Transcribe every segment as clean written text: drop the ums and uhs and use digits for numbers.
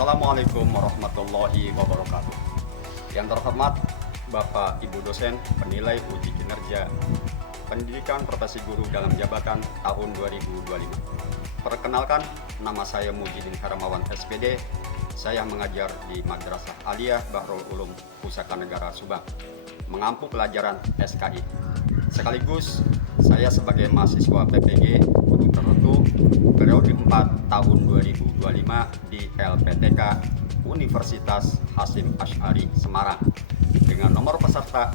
Assalamualaikum warahmatullahi wabarakatuh. Yang terhormat Bapak Ibu dosen penilai uji kinerja pendidikan profesi guru dalam jabatan tahun 2025. Perkenalkan, nama saya Mujidin Haramawan SPD. Saya mengajar di Madrasah Aliyah Bahrul Ulum Pusaka Negara Subang, mengampu pelajaran SKI. Sekaligus saya sebagai mahasiswa PPG Guru Tertentu periode 4 tahun 2025 di LPTK Universitas Hasyim Asy'ari Semarang dengan nomor peserta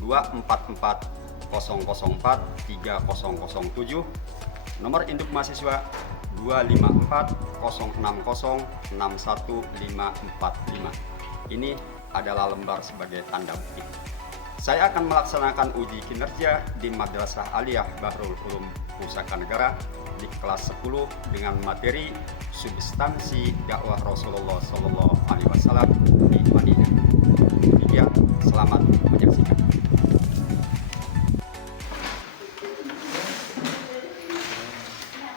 7692440043007, nomor induk mahasiswa 25406061545. Ini adalah lembar sebagai tanda bukti. Saya akan melaksanakan uji kinerja di Madrasah Aliyah Bahrul Ulum Pusaka Negara di kelas 10 dengan materi substansi dakwah Rasulullah SAW di Madinah. Demikian, selamat menyaksikan.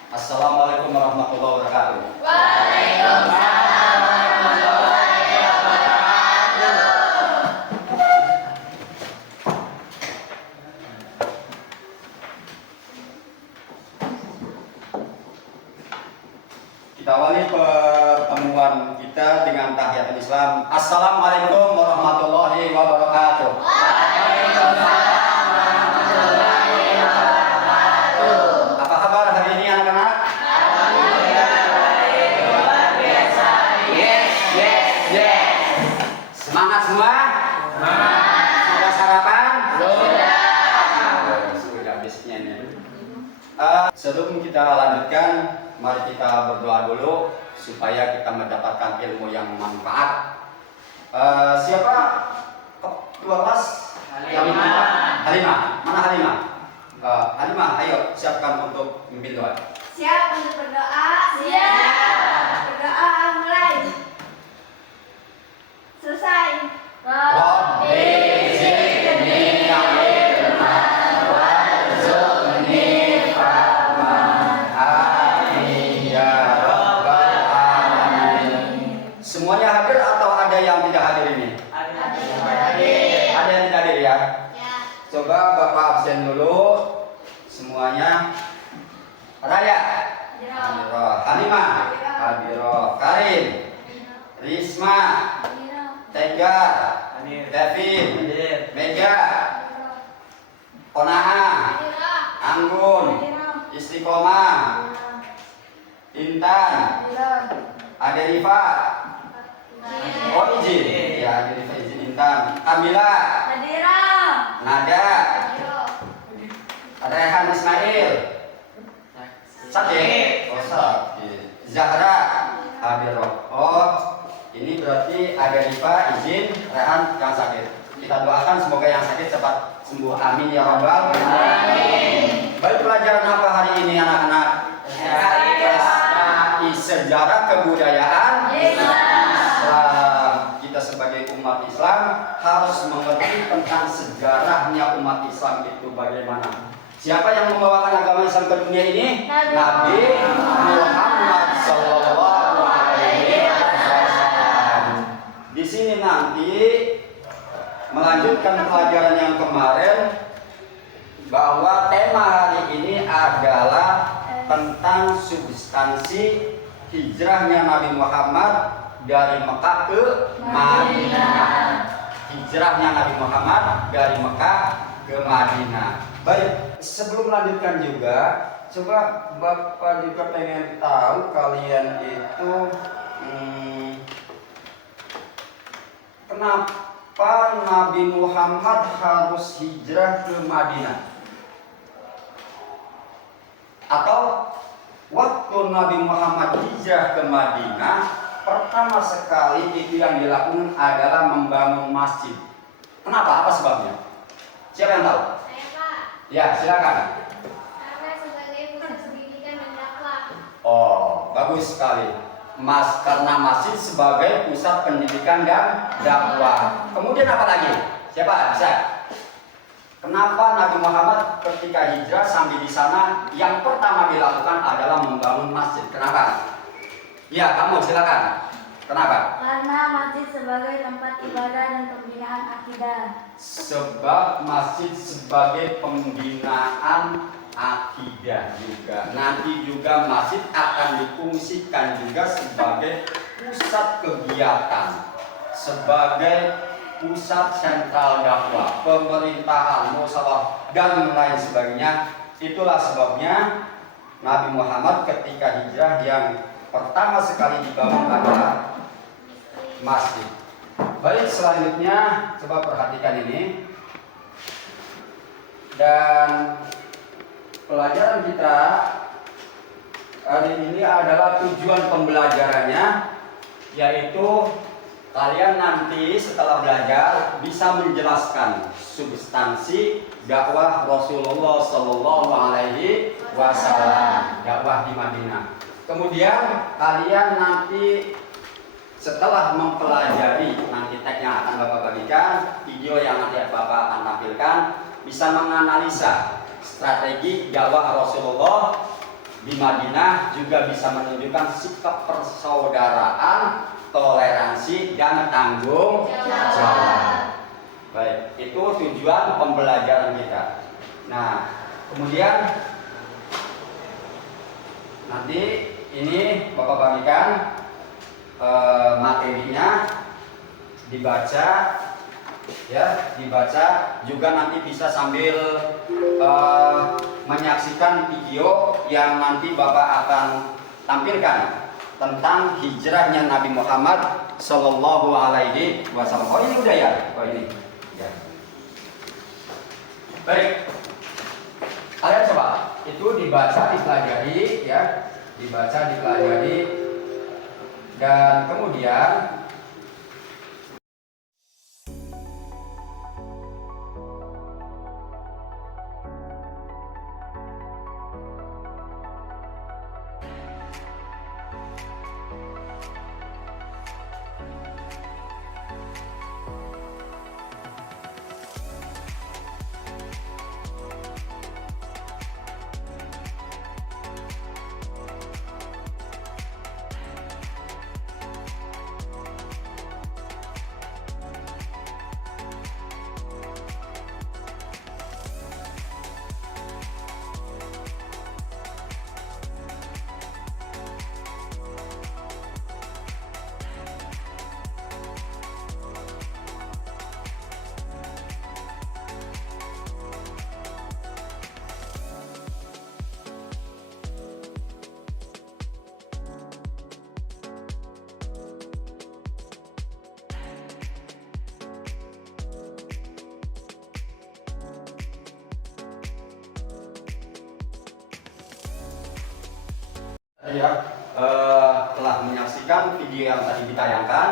Assalamualaikum warahmatullahi wabarakatuh. Waalaikumsalam warahmatullahi wabarakatuh. Kita awali pertemuan kita dengan tahiyatul Islam. Assalamualaikum warahmatullahi wabarakatuh. Waalaikumsalam warahmatullahi wabarakatuh. Apa kabar hari ini anak-anak? Alhamdulillah baik, luar biasa. Yes, yes, yes. Semangat semua? Semangat. Sudah sarapan? Sudah. Sudah bisnya ini. Sebelum kita lanjutkan, mari kita berdoa dulu supaya kita mendapatkan ilmu yang manfaat. Siapa ketua kelas? Halimah. Mana Halimah? Halimah, ayo siapkan untuk memimpin doa. Siap untuk berdoa? Siap. Berdoa mulai. Selesai. Rabbi zidni ilman warzuqni fahman. Amin ya rabbal alamin. Semuanya hadir atau ada yang tidak hadir ini? Ada yang tidak hadir ya? Ya. Coba Bapak absen dulu semuanya. Raya, Hadiroh, Halimah, Hadiroh, Karim, Risma, Tegar, Devin, Mega, Konaa, Anggun, Istiqomah, Intan, Aderifa, oh izin, ya Aderifa izin Intan, Kamila, Nada, Rehan Ismail, Sakit, oh Sakit, Zahra, Hadiroh. Oh, ini berarti Aderifa izin, Rehan yang sakit. Kita doakan semoga yang sakit cepat sembuh. Amin ya rabbal alamin. Baik, pelajaran apa hari ini anak-anak? SKI, sejarah kebudayaan Islam. Kita sebagai umat Islam harus mengerti tentang sejarahnya umat Islam itu bagaimana. Siapa yang membawakan agama Islam ke dunia ini? Nabi Muhammad Sallallahu Alaihi Wasallam. Di sini nanti melanjutkan pelajaran yang kemarin, bahwa tema hari ini adalah tentang substansi hijrahnya Nabi Muhammad dari Mekah ke Madinah. Hijrahnya Nabi Muhammad dari Mekah ke Madinah. Baik, sebelum melanjutkan juga, coba Bapak juga pengen tahu kalian itu kenapa Nabi Muhammad harus hijrah ke Madinah? Atau waktu Nabi Muhammad hijrah ke Madinah, pertama sekali itu yang dilakukan adalah membangun masjid. Kenapa? Apa sebabnya? Siapa yang tahu? Saya Pak, Ya, silakan. karena sebagai pusat pendidikan dan dakwah. Oh, bagus sekali. Karena masjid sebagai pusat pendidikan dan dakwah. Kemudian apa lagi? Siapa? Bisa? Kenapa Nabi Muhammad ketika hijrah sambil di sana yang pertama dilakukan adalah membangun masjid? Kenapa? Ya, kamu silakan. Kenapa? Karena masjid sebagai tempat ibadah dan pembinaan akidah. Sebab masjid sebagai pembinaan akidah juga. Nanti juga masjid akan difungsikan juga sebagai pusat kegiatan, sebagai pusat sentral dakwah, pemerintahan, musawarah dan lain sebagainya. Itulah sebabnya Nabi Muhammad ketika hijrah yang pertama sekali dibangun adalah masjid. Baik, selanjutnya coba perhatikan ini. Dan pelajaran kita hari ini adalah tujuan pembelajarannya, yaitu kalian nanti setelah belajar bisa menjelaskan substansi dakwah Rasulullah Shallallahu Alaihi Wasallam, dakwah di Madinah. Kemudian kalian nanti setelah mempelajari nanti tag yang akan Bapak bagikan, video yang nanti Bapak akan tampilkan, bisa menganalisa strategi dakwah Rasulullah di Madinah, juga bisa menunjukkan sikap persaudaraan, toleransi dan tanggung jawab. Baik, itu tujuan pembelajaran kita. Nah, kemudian nanti ini Bapak bagikan materinya, dibaca ya, dibaca juga nanti bisa sambil menyaksikan video yang nanti Bapak akan tampilkan tentang hijrahnya Nabi Muhammad Sallallahu Alaihi Wasallam. Oh, ini udah ya? Oh, ini ya. Baik, kalian coba itu dibaca, dipelajari ya, dibaca, dipelajari, dan kemudian ya, telah menyaksikan video yang tadi ditayangkan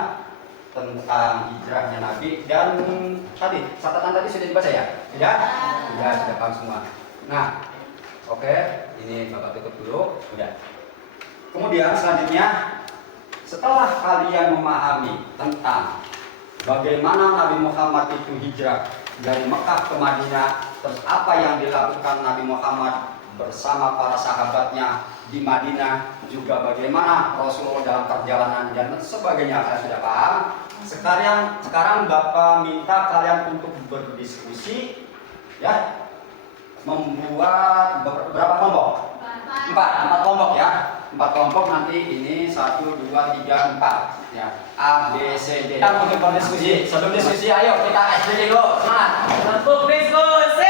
tentang hijrahnya Nabi, dan tadi catatan tadi sudah dibaca ya? Tidak? Sudah paham semua. Nah, oke, ini Bapak tutup dulu. Sudah. Kemudian selanjutnya, setelah kalian memahami tentang bagaimana Nabi Muhammad itu hijrah dari Mekah ke Madinah, terus apa yang dilakukan Nabi Muhammad bersama para sahabatnya di Madinah, juga bagaimana Rasulullah dalam perjalanan dan sebagainya, kalian sudah paham. Sekarang Bapak minta kalian untuk berdiskusi ya, membuat berapa kelompok? Empat kelompok ya. 4 kelompok, nanti ini 1, 2, 3, 4 ya, A, B, C, D. Kita untuk berdiskusi. Sebelum diskusi, ayo kita SDG dulu, semangat untuk diskusi.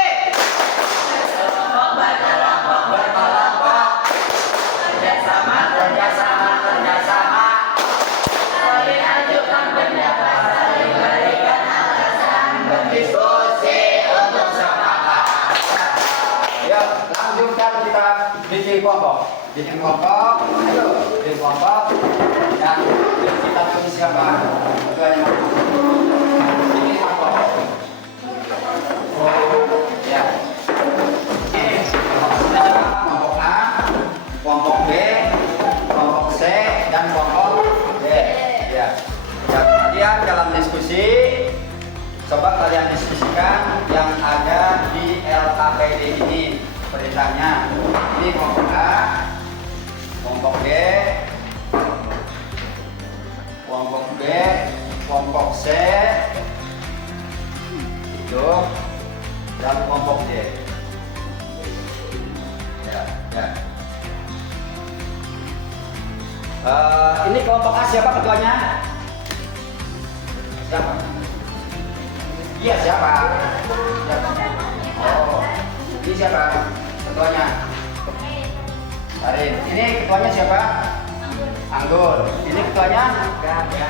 Bikin kelompok, ayo bikin kelompok, dan kita pilih siapa? Ketuanya mana? Bikin kelompok. Ya. Kelompok A, kelompok B, kelompok C, dan kelompok D. Ya. Kemudian dalam diskusi, coba kalian diskusikan yang ada di LKPD ini. Perintahnya ini kelompok A, kelompok B, kelompok C itu dan kelompok D. Ya, ya. Ini kelompok A siapa ketuanya? Siapa? Iya siapa? Siapa? Oh, ini siapa ketuanya? Karin. Ini ketuanya siapa? Anggur. Ini ketuanya?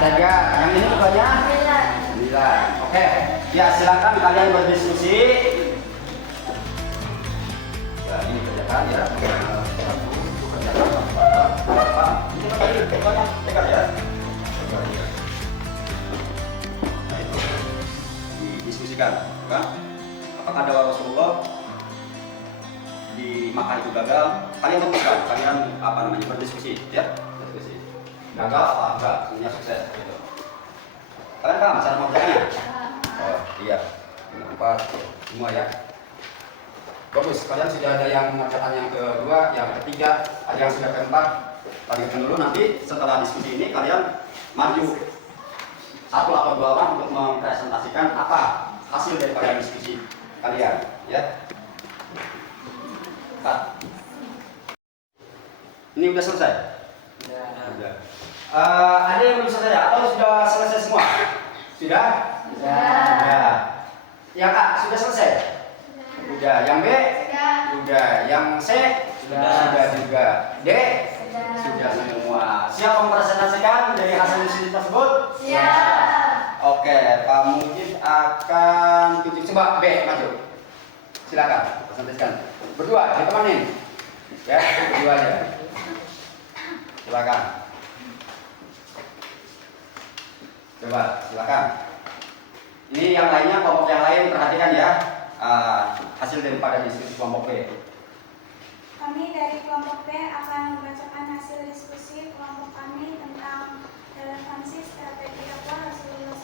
Jaga. Yang ini ketuanya? Bila. Oke. Ya silakan kalian berdiskusi. Ya ini kerjakan ya. Ini tadi ketuanya pegang ya. Nah itu didiskusikan, kan? Apakah dakwah Rasulullah di Makkah itu gagal? Kalian tentukan, kalian apa namanya berdiskusi, ya? Diskusi. Gagal apa enggak? Sebenarnya sukses gitu. Kalian paham cara mengerjakannya? Oh iya. Kenapa semua ya? Bagus. Kalian sudah ada yang mengerjakan yang kedua, yang ketiga, ada yang sudah keempat. Lanjutkan dulu nanti setelah diskusi ini kalian maju satu atau dua orang untuk mempresentasikan apa hasil daripada diskusi kalian, ya. Ini udah selesai? Sudah. Ada yang belum selesai atau sudah selesai semua? Sudah? Sudah. Yang A sudah selesai? Sudah. Yang B? Sudah. Yang C? Sudah juga. D? Sudah semua. Siap mempresentasikan dari hasil diskusi tersebut? Siap. Oke, Pak Mujib akan tunjuk. Coba B maju. Silakan presentasikan. Berdua, ditemanin. Ya, berdua aja. Silakan. Coba, silakan. Ini yang lainnya, kelompok yang lain perhatikan ya. Hasil daripada diskusi kelompok B. Kami dari kelompok B akan membacakan hasil diskusi kelompok kami tentang relevansi strategi dakwah Rasulullah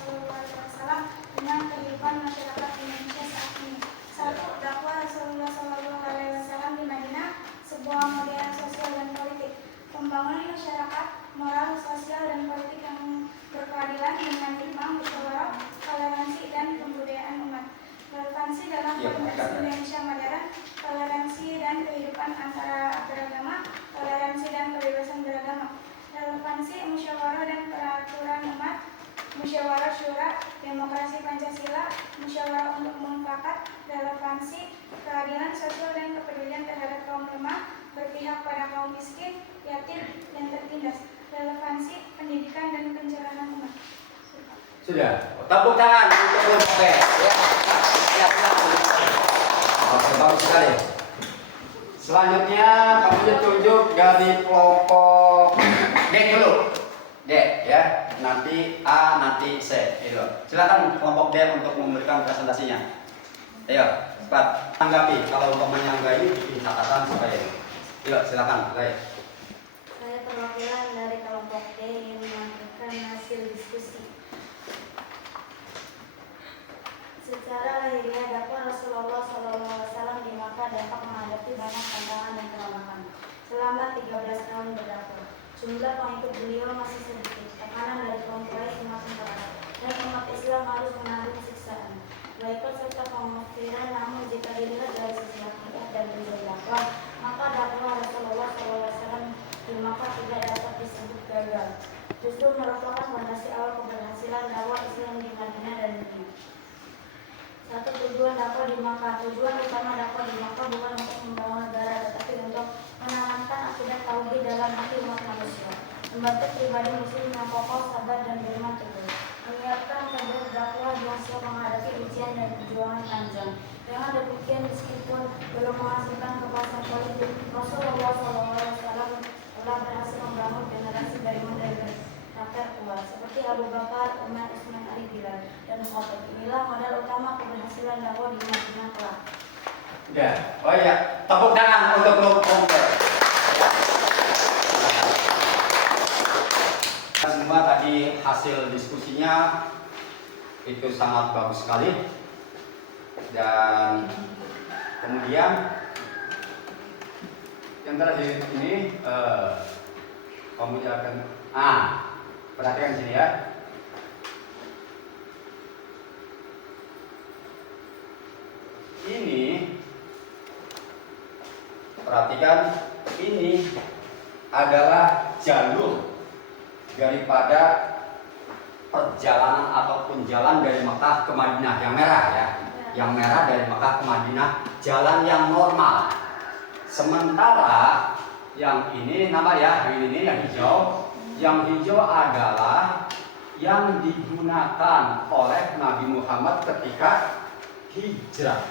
SAW dengan kehidupan masyarakat Indonesia saat ini. 1. Dakwah Rasulullah SAW di Madinah, sebuah model sosial dan politik. Pembangunan masyarakat, moral, sosial, dan politik yang berkeadilan dengan hikmah, musyawarah, toleransi, dan pembudayaan umat. Relevansi dalam konteks Indonesia modern, toleransi dan kehidupan antara beragama, toleransi dan kebebasan beragama. Relevansi musyawarah dan peraturan umat, musyawarah syura, demokrasi Pancasila, musyawarah untuk mufakat, relevansi keadilan sosial dan kepedulian terhadap kaum lemah, berpihak pada kaum miskin, yatim, dan tertindas. Relevansi pendidikan dan pencerahan umat. Sudah. Tepuk tangan untuk kelompok B. Ya, oke, bagus sekali. Selanjutnya kamu tunjuk dari kelompok D dulu. D ya. Nanti A, nanti C. Itu. Silakan kelompok D untuk memberikan presentasinya. Ayo, cepat tanggapi. Kalau umpamanya enggak ini bikin catatan supaya. Yuk, silakan. Baik. Saya perwakilan dari kelompok D yang menyampaikan hasil diskusi. Secara lahiriah dakwah Rasulullah SAW di Makkah dapat menghadapi banyak tantangan dan kelemahan. Selama 13 tahun berdakwah, jumlah pengikut beliau masih sedikit. Tekanan dari kaum Quraisy semakin keras, dan umat Islam harus menanggung siksaan. Baikut serta pengafiran, namun jika dilihat dari sisi hakikat dan tujuan dakwah, maka dakwah Rasulullah SAW di Makkah tidak dapat disebut gagal. Justru merupakan fondasi awal keberhasilan dakwah Islam di Madinah dan Medina. 1. Tujuan dakwah di Makkah. Tujuan utama dakwah di Makkah bukan untuk membangun negara, tetapi untuk menanamkan akidah tauhid dalam hati umat manusia, membantu pribadi muslim yang kokoh, sabar, dan beriman teguh, menyiapkan kader dakwah yang siap menghadapi ujian dan perjuangan panjang. Dengan demikian, meskipun belum menghasilkan kekuasaan politik, Rasulullah SAW telah berhasil membangun generasi beriman dari rakyat kuat seperti Abu Bakar, Umar, Utsman, Ali, Bilal, dan Khattab. Inilah modal utama keberhasilan dakwah di Madinah kelak. Ya, oh iya, tepuk tangan untuk kelompok. Semua tadi hasil diskusinya itu sangat bagus sekali. Dan kemudian yang terakhir ini kamu akan perhatikan sini ya. perhatikan, ini adalah jalur daripada perjalanan ataupun jalan dari Mekah ke Madinah yang merah ya. Yang merah dari Mekah ke Madinah, jalan yang normal. Sementara yang ini nama ya, ini yang hijau. Yang hijau adalah yang digunakan oleh Nabi Muhammad ketika hijrah.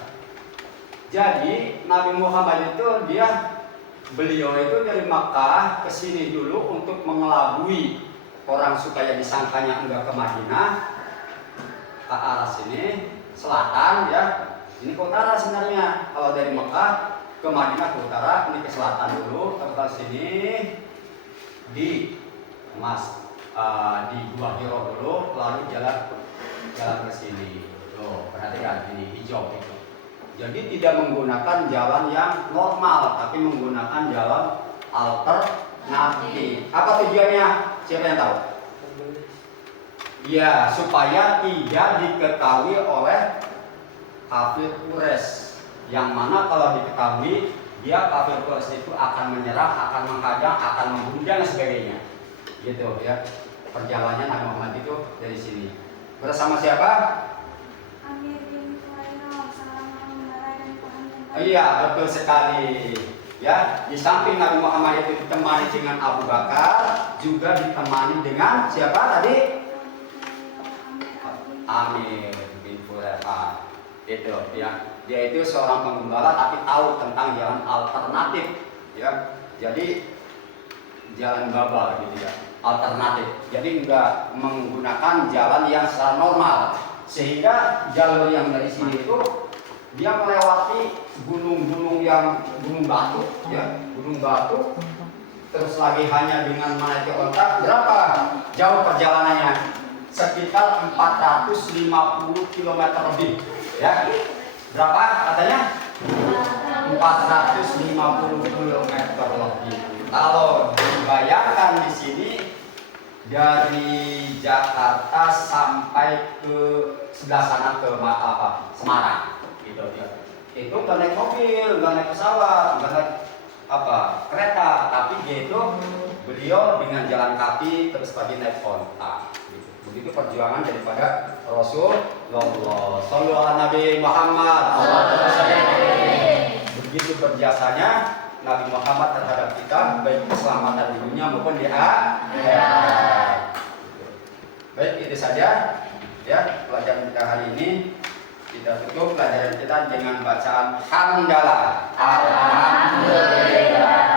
Jadi Nabi Muhammad itu beliau itu dari Makkah ke sini dulu untuk mengelabui orang supaya disangkanya enggak ke Madinah, ke arah sini selatan ya. Ini ke utara sebenarnya. Kalau dari Makkah ke Madinah ke utara, ini ke selatan dulu, ke sini di di Gua Hiro dulu, lalu jalan ke sini. Tuh, perhatikan ini hijau itu. Jadi tidak menggunakan jalan yang normal, tapi menggunakan jalan alternatif. Apa tujuannya? Siapa yang tahu? Ya, supaya tidak diketahui oleh kafir Quraisy. Yang mana kalau diketahui, dia kafir Quraisy itu akan menyerah, akan menghadang, akan membunuh dan sebagainya. Gitu ya. Perjalanannya Nabi Muhammad itu dari sini. Bersama siapa? Amir bin Fuhairah, seorang pengembara dan paham. Iya, betul sekali. Ya, di samping Nabi Muhammad itu ditemani dengan Abu Bakar, juga ditemani dengan siapa tadi? Amir bin Fuhairah. Itu ya. Dia itu seorang pengembara tapi tahu tentang jalan alternatif, ya. Jadi jalan babal gitu ya, alternatif. Jadi enggak menggunakan jalan yang secara normal. Sehingga jalur yang dari sini itu dia melewati gunung-gunung yang gunung batu, ya, gunung batu. Terus lagi hanya dengan menaiki onta, berapa jauh perjalanannya? Sekitar 450 km lebih, ya. Berapa katanya? 450 km lebih. Kalau dibayangkan di sini dari Jakarta sampai ke sebelah sana ke Semarang, gitu ya. Itu nggak naik mobil, nggak naik pesawat, nggak naik kereta, tapi dia itu beliau dengan jalan kaki terus tadi naik onta. Gitu. Begitu perjuangan daripada Rasulullah. Shallallahu alaihi Nabi Muhammad. Begitu berjasanya Nabi Muhammad terhadap kita, baik keselamatan di dunia maupun di akhirat. Baik, itu saja ya pelajaran kita hari ini. Kita tutup pelajaran kita dengan bacaan hamdalah. Alhamdulillah.